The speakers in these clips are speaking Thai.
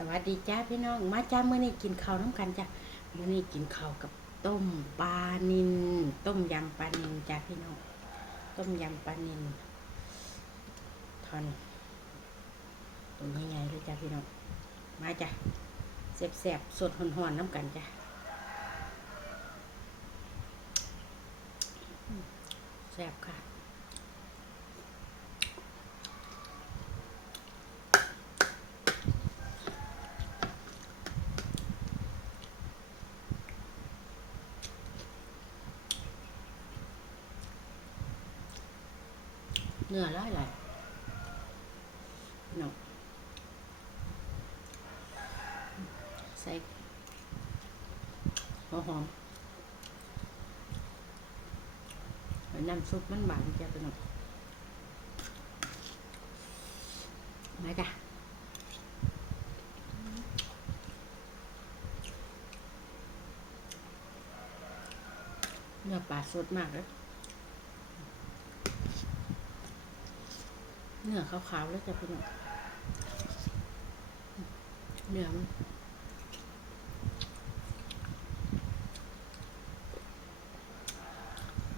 สวัสดีจ้าพี่น้อง มาจ้าเมื่อนี้กินข้าวน้ำกันจ้ะเมื่อนี้กินข้าวกับต้มปลานินต้มยำปลานินจ้าพี่น้อง ต้มยำปลานินทอนตัวนี้ไงเลยจ้าพี่น้อง มาจ้ะแซ่บๆสดหอนๆน้ำกันจ้ะแซ่บค่ะ เนื้อร้ายหลายเนาะใส่หัวหอมน้ำซุปมันหวานจะพี่น้องมาจ้ะเนื้อปลาสดมากเลย เนื้อขาวๆแล้วจะเป็นเนื้อมัน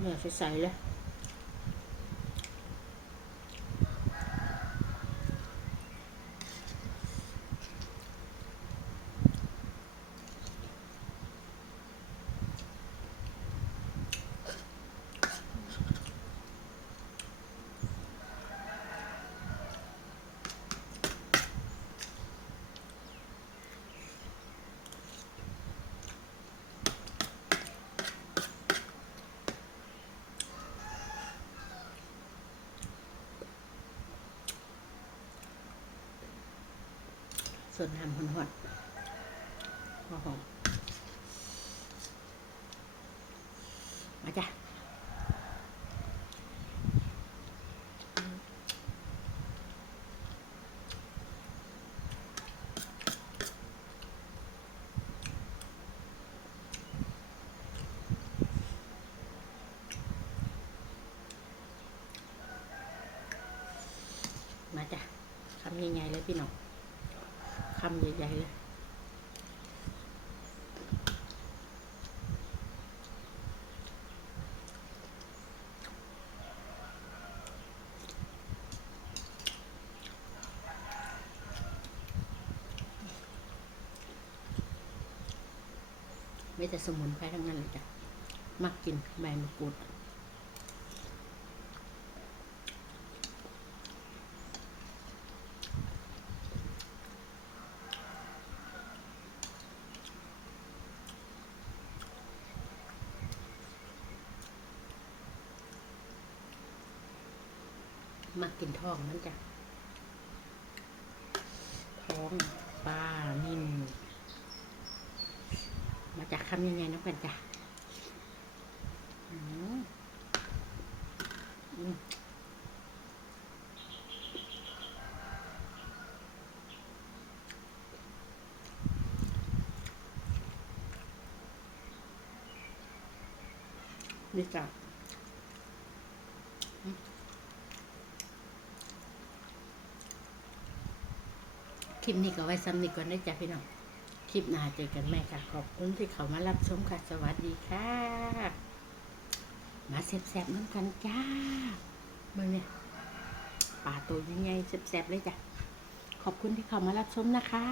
เนื้อใสๆเลย ส่วนหำหอนหัวหอมมาจ้ะมาจ้ะคำใหญ่ๆเลยพี่น้อง คำใหญ่ๆเลยไม่แต่สมุนไพรทั้งนั้นเลยจ้ะมักกินใบมะกรูด มากินท้องมันจ้ะท้องปลานิ่มมาจากคำยังไงน้ำกันจ้ะอืมอืมดีจ้ะ คลิปนี้ก็ไว้ซ้ำนี่ก่อนนะจ๊ะพี่น้อง คลิปหน้าเจอกันใหม่ค่ะ ขอบคุณที่เขามารับชมค่ะ สวัสดีค่ะ มาแซ่บๆน้ำกันจ้าเมื่อเนี่ยป่าตัวยังไงแซ่บๆเลยจ้ะ ขอบคุณที่เขามารับชมนะคะ